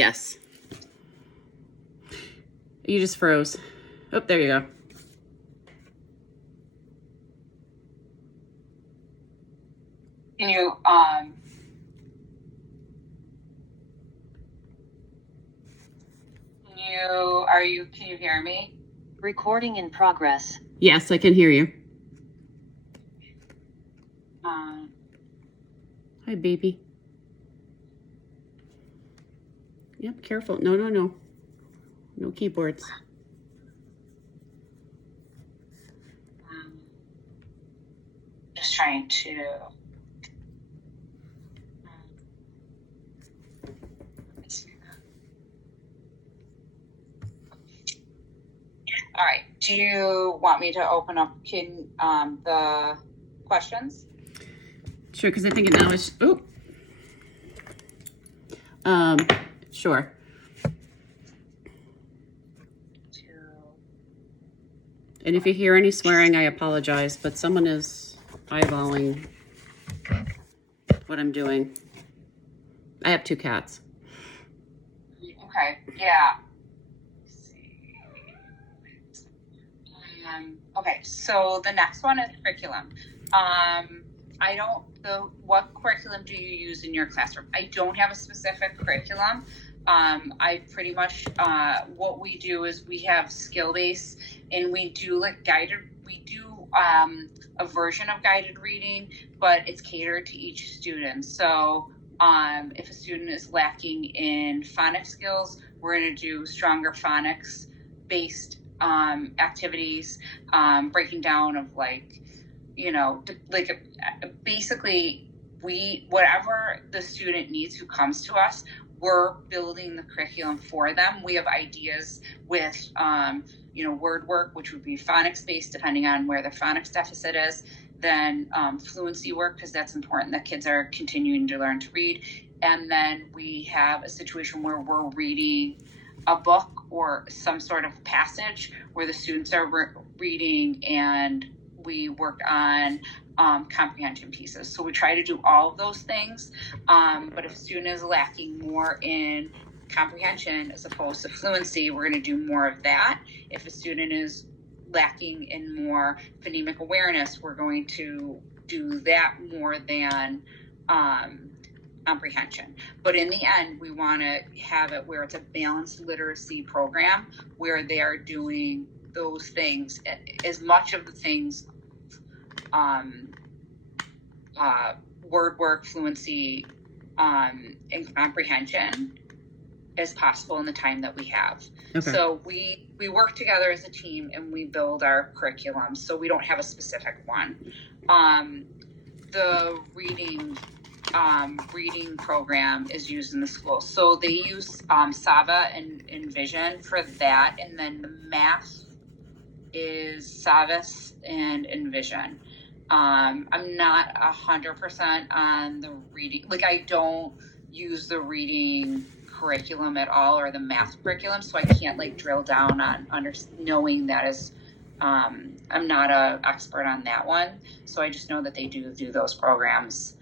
Yes. You just froze. Oh, there you go. Can you, can you hear me? Recording in progress. Yes, I can hear you. Hi, baby. Yep, careful. No, no, no. No keyboards. Just trying to. All right. Do you want me to open up the questions? Sure, because I think it now is. Oh. Sure. And if you hear any swearing, I apologize, but someone is eyeballing what I'm doing. I have 2 cats. Okay, yeah. Okay, so the next one is curriculum. What curriculum do you use in your classroom? I don't have a specific curriculum. I pretty much, what we do is we have skill-based, and we do a version of guided reading, but it's catered to each student. So if a student is lacking in phonics skills, we're going to do stronger phonics based activities, breaking down of basically whatever the student needs who comes to us, we're building the curriculum for them. We have ideas with word work, which would be phonics based depending on where their phonics deficit is, then fluency work, because that's important that kids are continuing to learn to read. And then we have a situation where we're reading a book or some sort of passage where the students are reading, and we work on comprehension pieces. So we try to do all of those things. But if a student is lacking more in comprehension as opposed to fluency, we're going to do more of that. If a student is lacking in more phonemic awareness, we're going to do that more than comprehension. But in the end, we want to have it where it's a balanced literacy program where they are doing those things, as much of the things, word work, fluency, and comprehension as possible in the time that we have. Okay. So we work together as a team and we build our curriculum. So we don't have a specific one. The reading program is used in the school. So they use Sava and Envision for that. And then the math is Savas and Envision. I'm not 100% on the reading. I don't use the reading curriculum at all, or the math curriculum. So I can't drill down on knowing that is, I'm not an expert on that one. So I just know that they do those programs.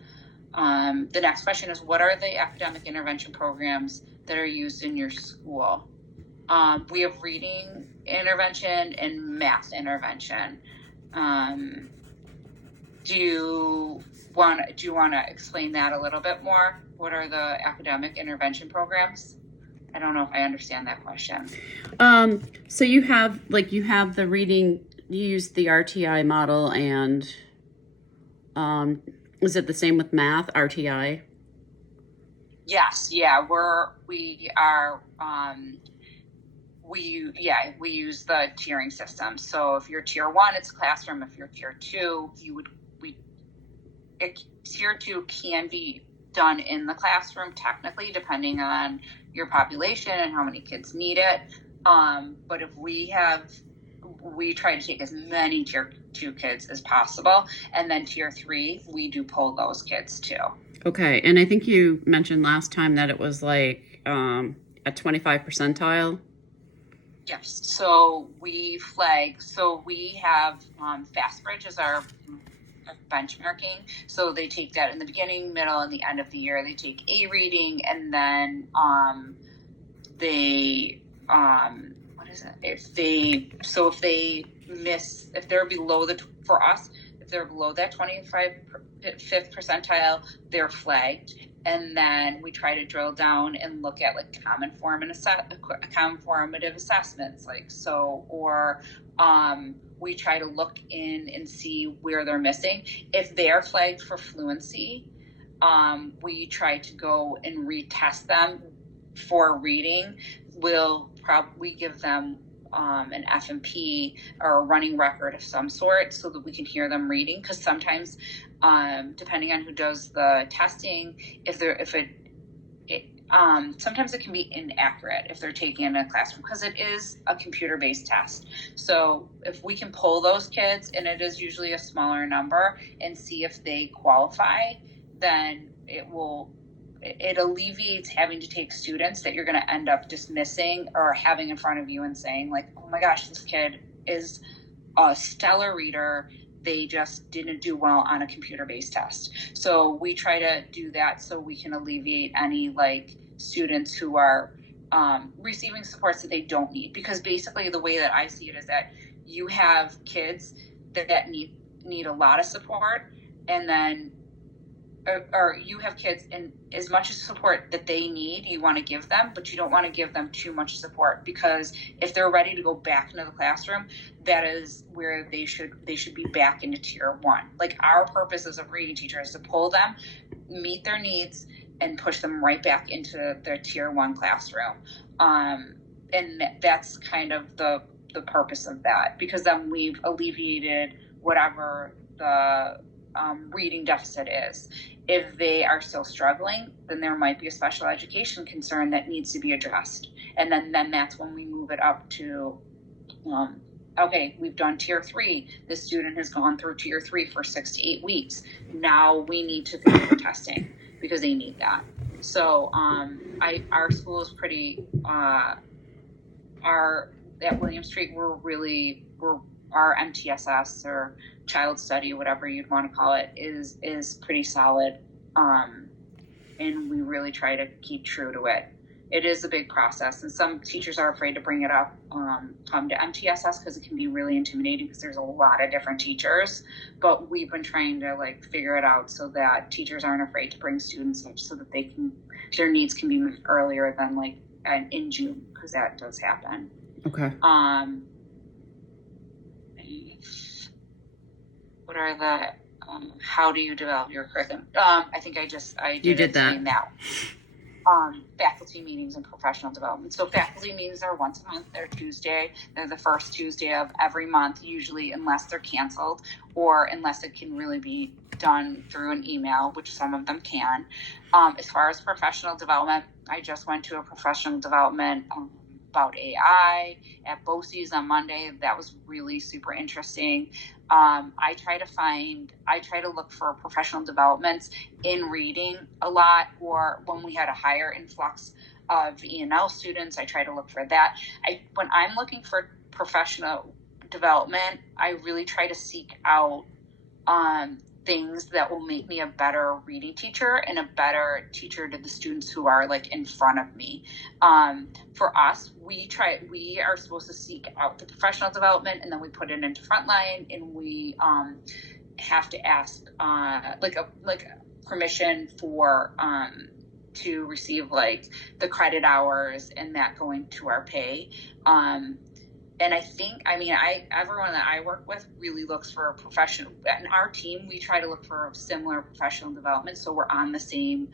The next question is, what are the academic intervention programs that are used in your school? We have reading intervention and math intervention. Do you want to explain that a little bit more? What are the academic intervention programs? I don't know if I understand that question. So you have the reading, you use the RTI model, and is it the same with math, RTI? Yes. Yeah. We use the tiering system. So if you're tier 1, it's classroom. If you're tier 2, tier 2 can be done in the classroom technically, depending on your population and how many kids need it. But if we try to take as many tier 2 kids as possible, and then tier 3, we do pull those kids too. Okay, and I think you mentioned last time that it was a 25 percentile. Yes, so we have FastBridge as our benchmarking. So they take that in the beginning, middle, and the end of the year. They take A reading, and then they, what is it? If they're below for us, if they're below that 25th percentile, they're flagged. And then we try to drill down and look at like common formative assessments, we try to look in and see where they're missing. If they're flagged for fluency, we try to go and retest them for reading. We'll probably give them an FMP or a running record of some sort so that we can hear them reading, because sometimes depending on who does the testing, sometimes it can be inaccurate if they're taking it in a classroom, because it is a computer-based test. So if we can pull those kids, and it is usually a smaller number, and see if they qualify, then it alleviates having to take students that you're going to end up dismissing or having in front of you and saying like, oh my gosh, this kid is a stellar reader, they just didn't do well on a computer-based test. So we try to do that so we can alleviate any like students who are receiving supports that they don't need. Because basically the way that I see it is that you have kids that need a lot of support, and then or you have kids, and as much support that they need, you want to give them, but you don't want to give them too much support, because if they're ready to go back into the classroom, that is where they should be back into tier 1. Like, our purpose as a reading teacher is to pull them, meet their needs, and push them right back into their tier 1 classroom. And that's kind of the purpose of that, because then we've alleviated whatever the reading deficit is. If they are still struggling, then there might be a special education concern that needs to be addressed. And then that's when we move it up to, okay, we've done tier 3. This student has gone through tier 3 for 6 to 8 weeks. Now we need to consider testing, because they need that. So our school is pretty, at William Street, our MTSS or child study, whatever you'd want to call it, is pretty solid. And we really try to keep true to it. It is a big process, and some teachers are afraid to bring it up, come to MTSS, because it can be really intimidating, because there's a lot of different teachers. But we've been trying to figure it out so that teachers aren't afraid to bring students in, so that their needs can be moved earlier than in June, because that does happen. Okay. What are the how do you develop your curriculum? I think I did that. Faculty meetings and professional development. So faculty meetings are once a month. They're Tuesday. They're the first Tuesday of every month, usually, unless they're canceled or unless it can really be done through an email, which some of them can. As far as professional development, I just went to a professional development about AI at BOCES on Monday. That was really super interesting. I try to look for professional developments in reading a lot, or when we had a higher influx of E&L students, I try to look for that. When I'm looking for professional development, I really try to seek out things that will make me a better reading teacher and a better teacher to the students who are in front of me. For us, we are supposed to seek out the professional development, and then we put it into frontline, and we have to ask permission for to receive the credit hours and that going to our pay. And I think, everyone that I work with really looks for a professional. In our team, we try to look for similar professional development, so we're on the same.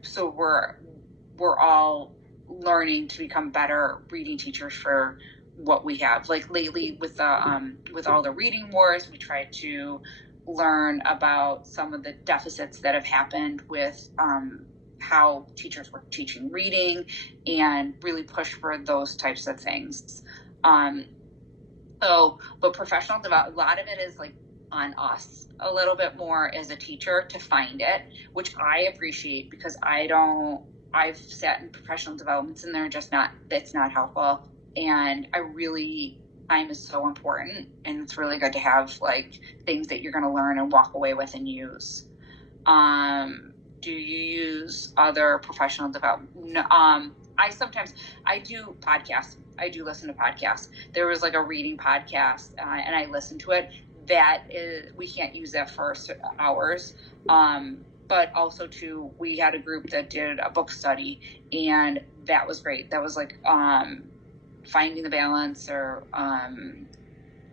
So we're all learning to become better reading teachers for what we have. Lately, with all the reading wars, we try to learn about some of the deficits that have happened with how teachers were teaching reading, and really push for those types of things. But professional development, a lot of it is on us a little bit more as a teacher to find it, which I appreciate, because I've sat in professional developments and it's not helpful. And time is so important, and it's really good to have things that you're going to learn and walk away with and use. Do you use other professional development? I do podcasts. I do listen to podcasts. There was like a reading podcast, and I listened to it. That is, we can't use that for hours. But also too, we had a group that did a book study, and that was great. That was like Finding the Balance, or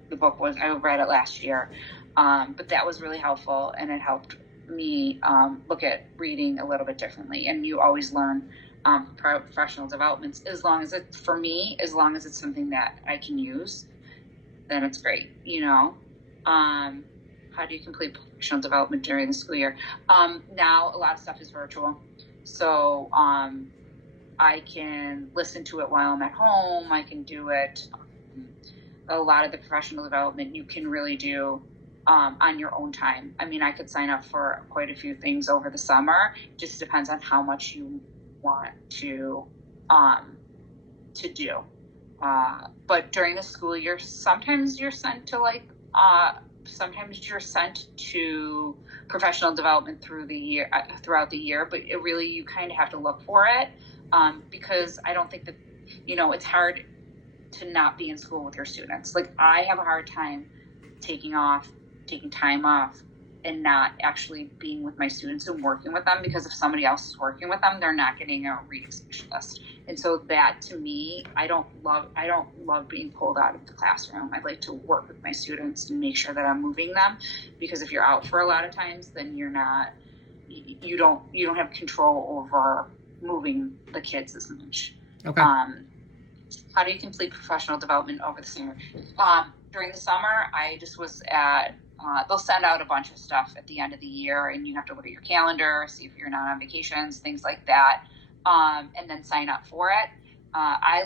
the book was, I read it last year, but that was really helpful, and it helped me look at reading a little bit differently. And you always learn professional developments, as long as it's something that I can use, then it's great, you know. How do you complete professional development during the school year? Now a lot of stuff is virtual, so I can listen to it while I'm at home. I can do it. A lot of the professional development you can really do on your own time. I mean, I could sign up for quite a few things over the summer. It just depends on how much you want to do. But during the school year, sometimes you're sent to professional development throughout the year, but it really, you kind of have to look for it, because I don't think that, you know, it's hard to not be in school with your students. Like, I have a hard time taking time off and not actually being with my students and working with them, because if somebody else is working with them, they're not getting a reading specialist. And so that, to me, I don't love being pulled out of the classroom. I like to work with my students and make sure that I'm moving them, because if you're out for a lot of times, then you don't have control over moving the kids as much. Okay. How do you complete professional development over the summer? During the summer, I just was at, they'll send out a bunch of stuff at the end of the year, and you have to look at your calendar, see if you're not on vacations, things like that, and then sign up for it. I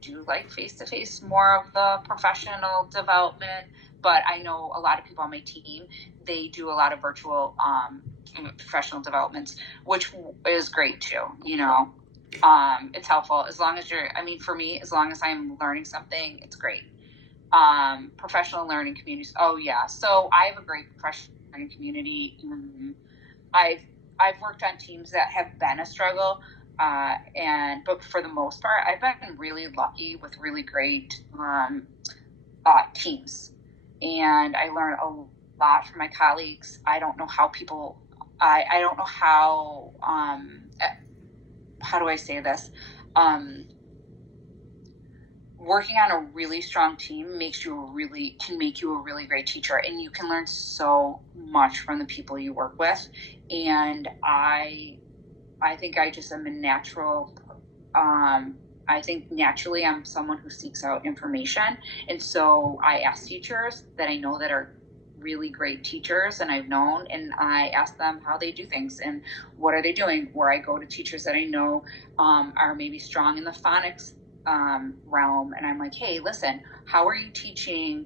do like face-to-face more of the professional development, but I know a lot of people on my team, they do a lot of virtual professional developments, which is great too, you know. It's helpful as long as for me, as long as I'm learning something, it's great. Professional learning communities. Oh yeah. So I have a great professional learning community. I've worked on teams that have been a struggle. But for the most part, I've been really lucky with really great, teams, and I learn a lot from my colleagues. I don't know how how do I say this? Working on a really strong team can make you a really great teacher, and you can learn so much from the people you work with. And I think I just am a natural, I think naturally I'm someone who seeks out information. And so I ask teachers that I know that are really great teachers and I've known, and I ask them how they do things and what are they doing. Or I go to teachers that I know are maybe strong in the phonics realm, and I'm like, hey, listen, how are you teaching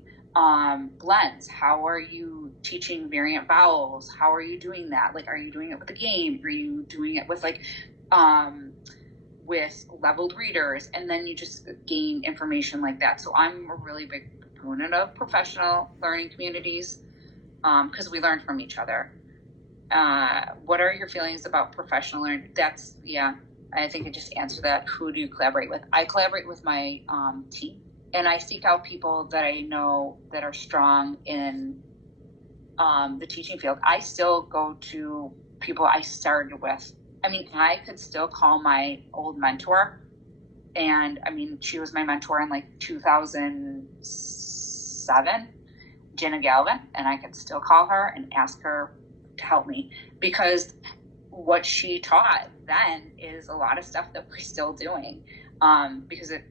blends? How are you teaching variant vowels? How are you doing that? Like, are you doing it with a game? Are you doing it with with leveled readers? And then you just gain information like that. So I'm a really big proponent of professional learning communities, because we learn from each other. What are your feelings about professional learning? I think I just answered that. Who do you collaborate with? I collaborate with my team, and I seek out people that I know that are strong in the teaching field. I still go to people I started with. I mean, I could still call my old mentor, and I mean, she was my mentor in like 2007, Jenna Galvin, and I could still call her and ask her to help me, because what she taught then is a lot of stuff that we're still doing, because it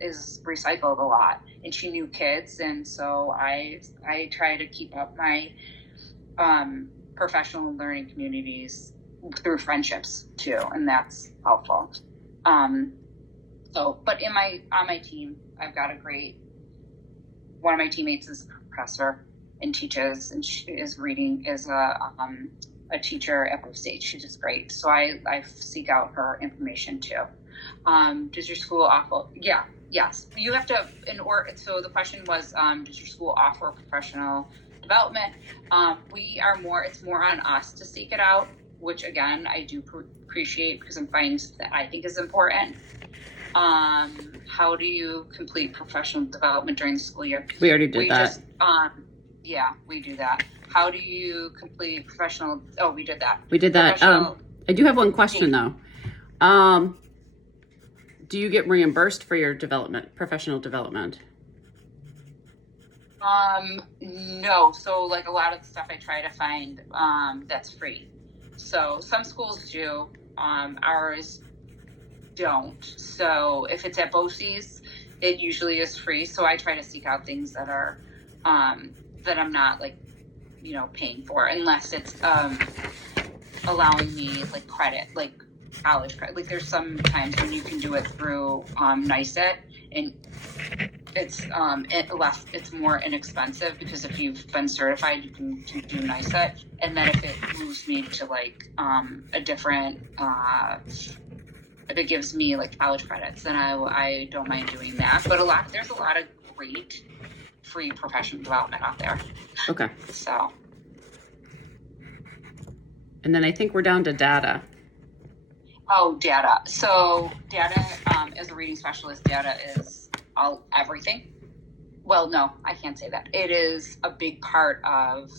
is recycled a lot, and she knew kids, and so I try to keep up my professional learning communities through friendships too, and that's helpful. But on my team, I've got one of my teammates is a professor and teaches, and she is a teacher at Blue State. She's just great. So I seek out her information too. Does your school offer? Yeah, yes. You have to, so the question was, does your school offer professional development? It's more on us to seek it out. which again, I do appreciate because I'm finding that I think is important. How do you complete professional development during the school year? We already did that. Yeah, we do that. How do you complete professional? Oh, we did that. We did that. I do have one question though. Do you get reimbursed for your professional development? No. So like a lot of the stuff I try to find, that's free. So some schools do, ours don't. So if it's at BOCES, it usually is free. So I try to seek out things that are, that I'm not like, paying for, unless it's, allowing me like credit, like college credit. Like there's some times when you can do it through, NICET, and it's more inexpensive because if you've been certified, you can do NICET. And then if it moves me to like a different, if it gives me like college credits, then I don't mind doing that. But there's a lot of great free professional development out there. Okay. So. And then I think we're down to data. Oh, data. So data, as a reading specialist, data is everything. Well, no, I can't say that. It is a big part of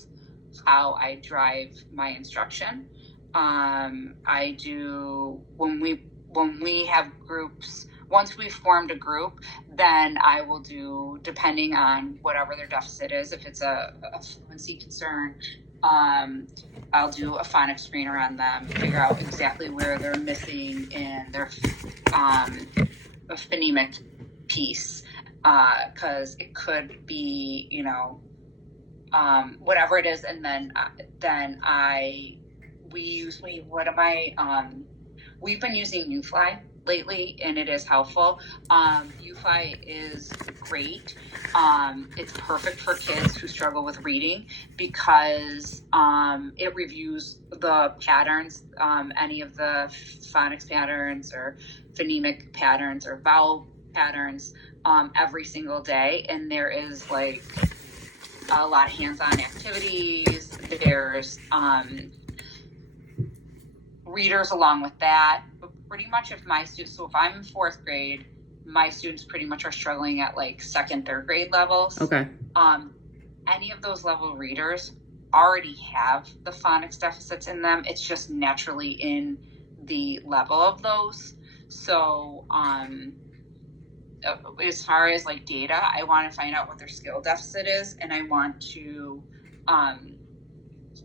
how I drive my instruction. I do, when we have groups, once we've formed a group, then I will do, depending on whatever their deficit is, if it's a fluency concern, I'll do a phonics screener on them, figure out exactly where they're missing in their a phonemic piece, because it could be, whatever it is, and then we've been using UFly lately, and it is helpful. UFly is great. It's perfect for kids who struggle with reading because it reviews the patterns, any of the phonics patterns or phonemic patterns or vowel patterns, every single day. And there is like a lot of hands-on activities. There's readers along with that. But pretty much if I'm in fourth grade, my students pretty much are struggling at like second, third grade levels. Okay. Any of those level readers already have the phonics deficits in them. It's just naturally in the level of those. So, as far as like data, I want to find out what their skill deficit is, and I want to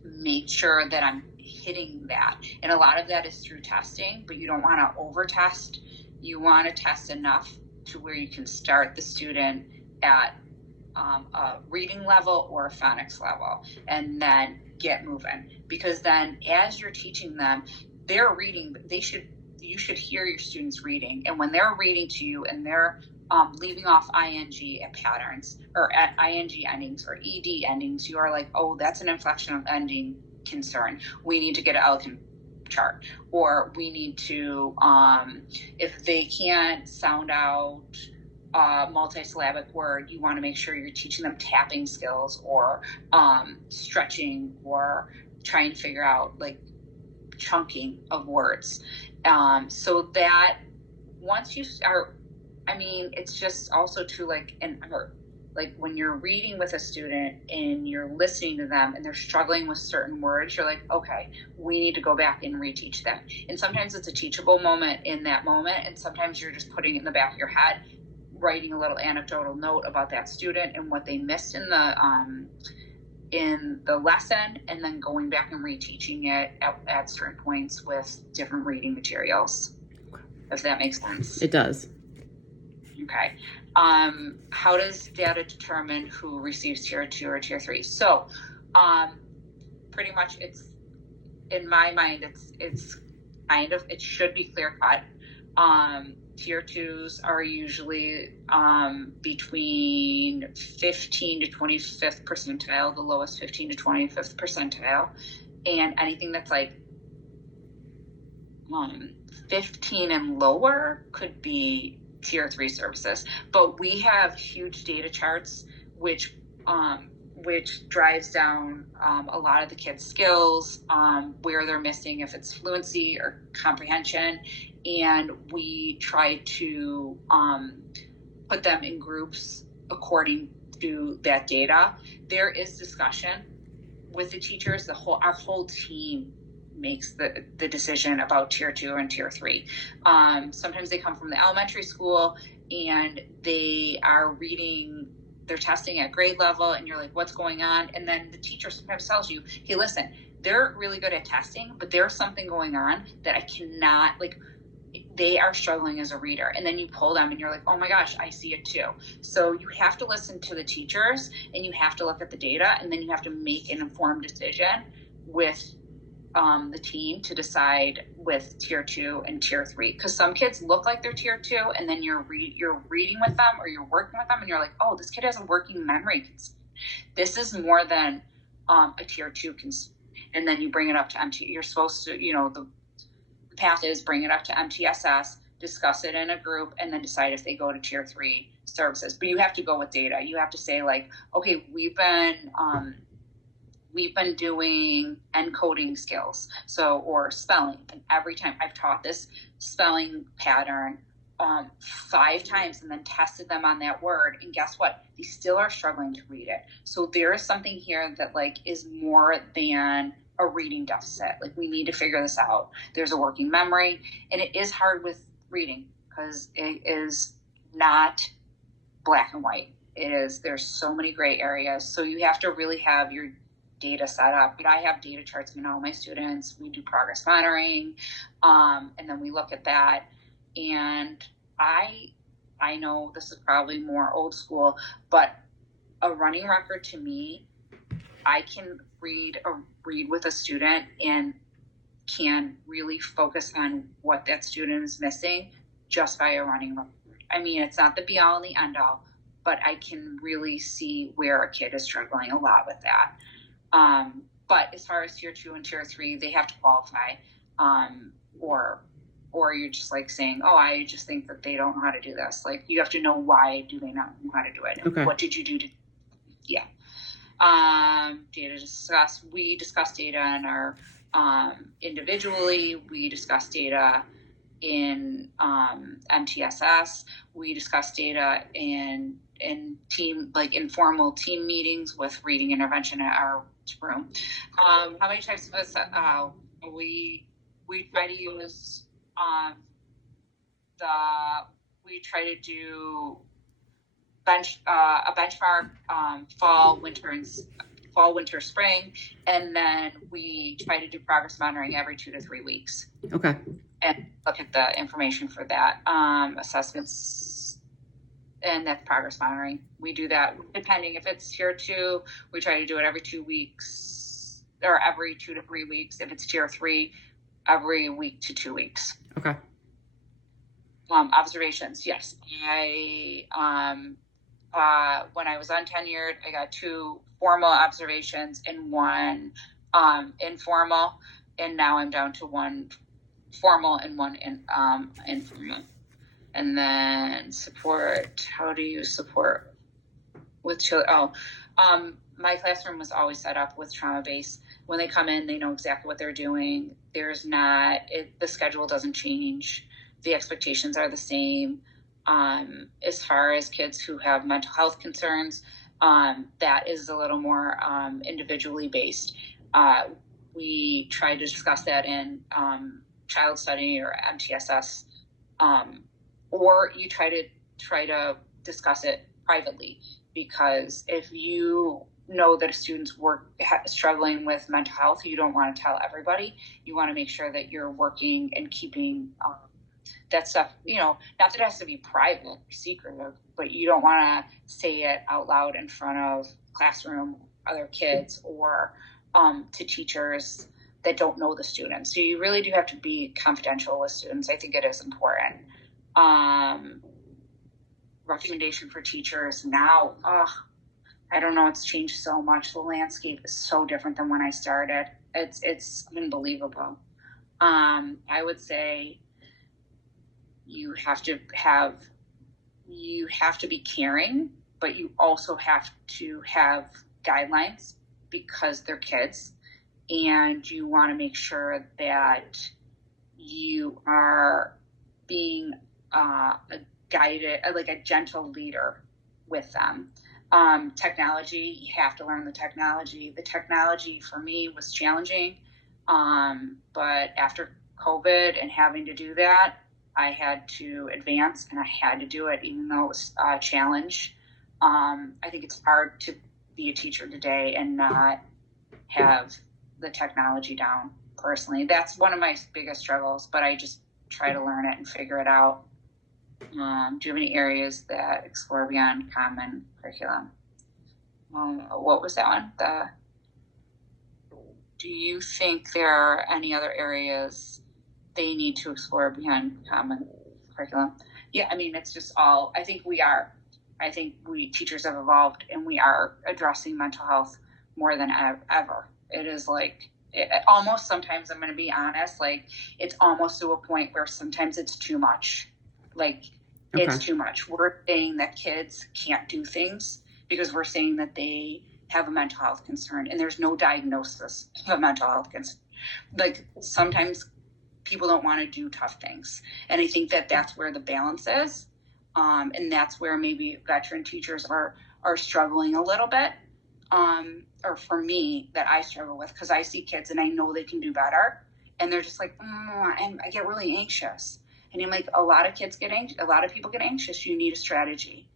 make sure that I'm hitting that. And a lot of that is through testing, but you don't want to over test. You want to test enough to where you can start the student at a reading level or a phonics level, and then get moving. Because then as you're teaching them, they're reading, you should hear your students reading. And when they're reading to you and they're leaving off ing at patterns or at ing endings or ed endings, you are like, oh, that's an inflectional ending concern. We need to get an outcome chart, or we need to, if they can't sound out a multisyllabic word, you want to make sure you're teaching them tapping skills or stretching or trying to figure out like chunking of words. So that once you start, it's just also to like an art. Like when you're reading with a student and you're listening to them and they're struggling with certain words, you're like, okay, we need to go back and reteach them. And sometimes it's a teachable moment in that moment. And sometimes you're just putting it in the back of your head, writing a little anecdotal note about that student and what they missed in the lesson, and then going back and reteaching it at certain points with different reading materials, if that makes sense. It does. Okay. How does data determine who receives tier 2 or tier 3? So, pretty much it's, in my mind, it's kind of, it should be clear cut. Tier 2s are usually, between 15 to 25th percentile, the lowest 15 to 25th percentile. And anything that's like, 15 and lower could be tier 3 services. But we have huge data charts which which drives down a lot of the kids' skills, where they're missing, if it's fluency or comprehension. And we try to put them in groups according to that data. There is discussion with the teachers. Our whole team makes the decision about tier 2 and tier 3. Sometimes they come from the elementary school and they are reading, they're testing at grade level, and you're like, what's going on? And then the teacher sometimes tells you, hey, listen, they're really good at testing, but there's something going on that I cannot, like, they are struggling as a reader. And then you pull them and you're like, oh my gosh, I see it too. So you have to listen to the teachers, and you have to look at the data, and then you have to make an informed decision with the team to decide with tier 2 and tier 3, because some kids look like they're tier 2, and then you're reading with them or you're working with them and you're like, oh, this kid has a working memory. This is more than a tier 2 and then you bring it up to MT. You're supposed to, the path is bring it up to MTSS, discuss it in a group, and then decide if they go to tier 3 services. But you have to go with data. You have to say, like, okay, we've been doing encoding skills, or spelling. And every time I've taught this spelling pattern 5 times and then tested them on that word, and guess what? They still are struggling to read it. So there is something here that, like, is more than a reading deficit. Like, we need to figure this out. There's a working memory, and it is hard with reading because it is not black and white. There's so many gray areas. So you have to really have your data set up. But I have data charts in all my students. We do progress monitoring, and then we look at that. And I know this is probably more old school, but a running record to me, I can read with a student and can really focus on what that student is missing just by a running record. I mean, it's not the be all and the end all, but I can really see where a kid is struggling a lot with that. But as far as tier 2 and tier 3, they have to qualify, or you're just like saying, oh, I just think that they don't know how to do this. Like, you have to know, why do they not know how to do it? Okay. What did you do data discuss. We discuss data in our individually. We discuss data in MTSS. We discuss data in team, like informal team meetings with reading intervention at our room. How many types of us we try to use we try to do a benchmark fall, winter, spring, and then we try to do progress monitoring every 2 to 3 weeks. Okay. And look at the information for that, assessments, and that's progress monitoring. We do that depending if it's tier 2, we try to do it every 2 weeks or every 2 to 3 weeks. If it's tier 3, every week to 2 weeks. Okay. Observations, yes. When I was untenured, I got 2 formal observations and 1 informal, and now I'm down to 1 formal and 1 informal. And then support. How do you support with children? My classroom was always set up with trauma base. When they come in, they know exactly what they're doing. The schedule doesn't change. The expectations are the same. As far as kids who have mental health concerns, that is a little more individually based. We try to discuss that in child study or MTSS, or you try to discuss it privately, because if you know that a student's struggling with mental health, you don't want to tell everybody. You want to make sure that you're working and keeping that stuff, not that it has to be private, secretive, but you don't want to say it out loud in front of classroom, other kids, or to teachers that don't know the students. So you really do have to be confidential with students. I think it is important. Recommendation for teachers now, I don't know, it's changed so much. The landscape is so different than when I started. It's unbelievable. I would say you have to be caring, but you also have to have guidelines because they're kids, and you want to make sure that you are being a guided, like a gentle leader with them. Technology, you have to learn the technology. The technology for me was challenging, but after COVID and having to do that, I had to advance and I had to do it, even though it was a challenge. I think it's hard to be a teacher today and not have the technology down. Personally, that's one of my biggest struggles, but I just try to learn it and figure it out. Do you have any areas that explore beyond common curriculum? What was that one? Do you think there are any other areas they need to explore beyond common curriculum? Yeah, I mean, it's just all, I think we teachers have evolved and we are addressing mental health more than ever. It is like, almost sometimes, I'm going to be honest, like it's almost to a point where sometimes it's too much. Like it's too much. We're saying that kids can't do things because we're saying that they have a mental health concern, and there's no diagnosis of a mental health concern. Like sometimes people don't want to do tough things, and I think that that's where the balance is, and that's where maybe veteran teachers are struggling a little bit, or for me, that I struggle with, because I see kids and I know they can do better, and they're just like, and I get really anxious, and I'm like, a lot of kids get anxious, a lot of people get anxious. You need a strategy.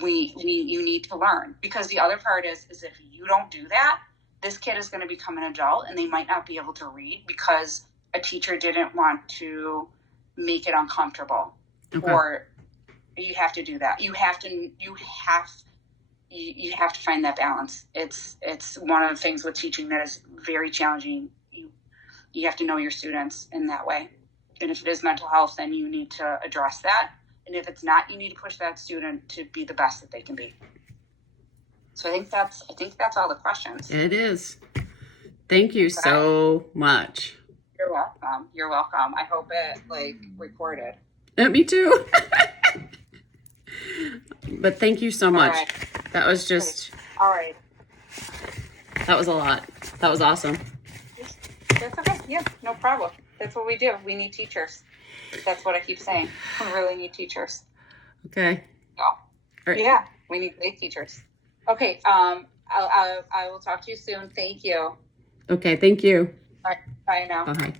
You need to learn, because the other part is if you don't do that, this kid is going to become an adult and they might not be able to read because a teacher didn't want to make it uncomfortable. Or you have to do that. You have to find that balance. It's one of the things with teaching that is very challenging. You have to know your students in that way. And if it is mental health, then you need to address that. And if it's not, you need to push that student to be the best that they can be. So I think that's all the questions. It is. Thank you so much. You're welcome. You're welcome. I hope it recorded. Me too. But thank you so much. Right. That was just. All right. That was a lot. That was awesome. That's okay. Yeah, no problem. That's what we do. We need teachers. That's what I keep saying. We really need teachers. Okay. So, right. Yeah, we need great teachers. Okay. I will talk to you soon. Thank you. Okay. Thank you. All right. Bye now. Bye.